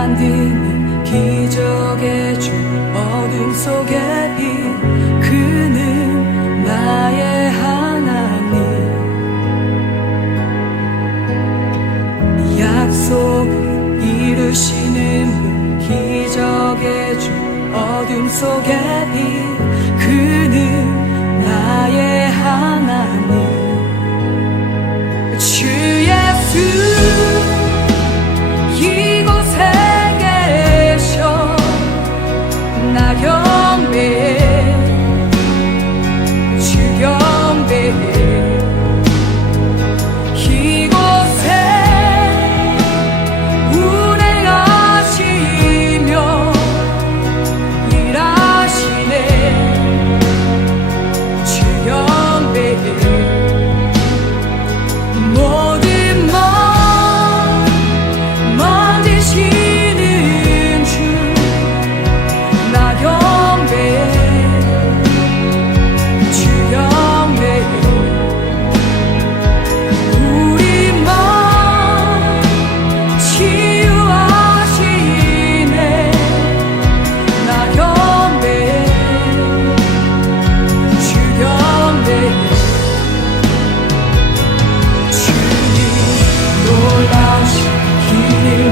만드는 기적의 주 어둠 속에 me.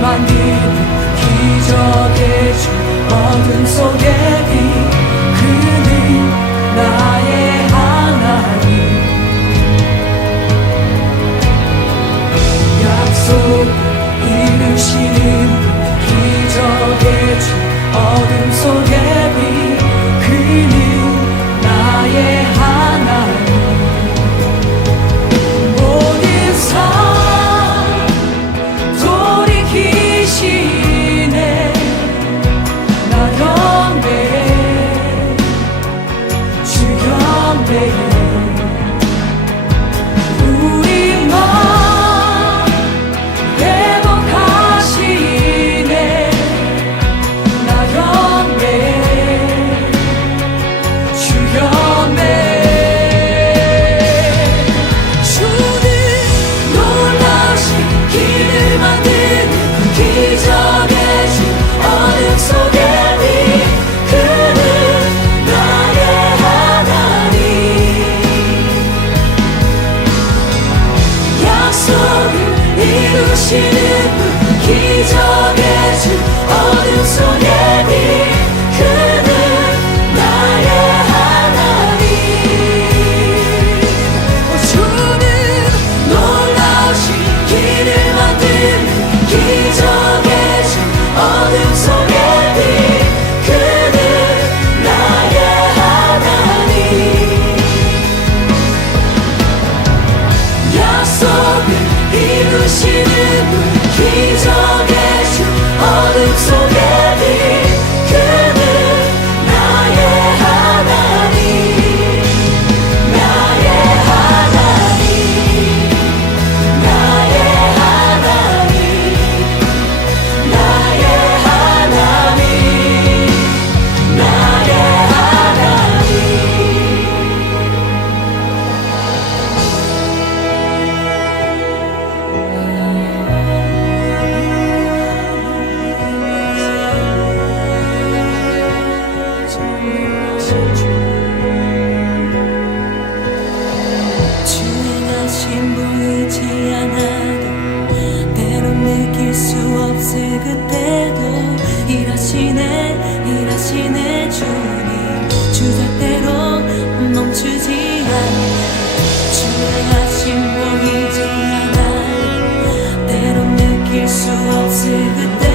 나만 믿는 기적의 주 어둠 속에 낄 수 없을 때도, 일하시네 일하시네 주님. 주절대로 멈추지 않네. 주의 하심 보이지 않아 때론 느낄 수 없을 그때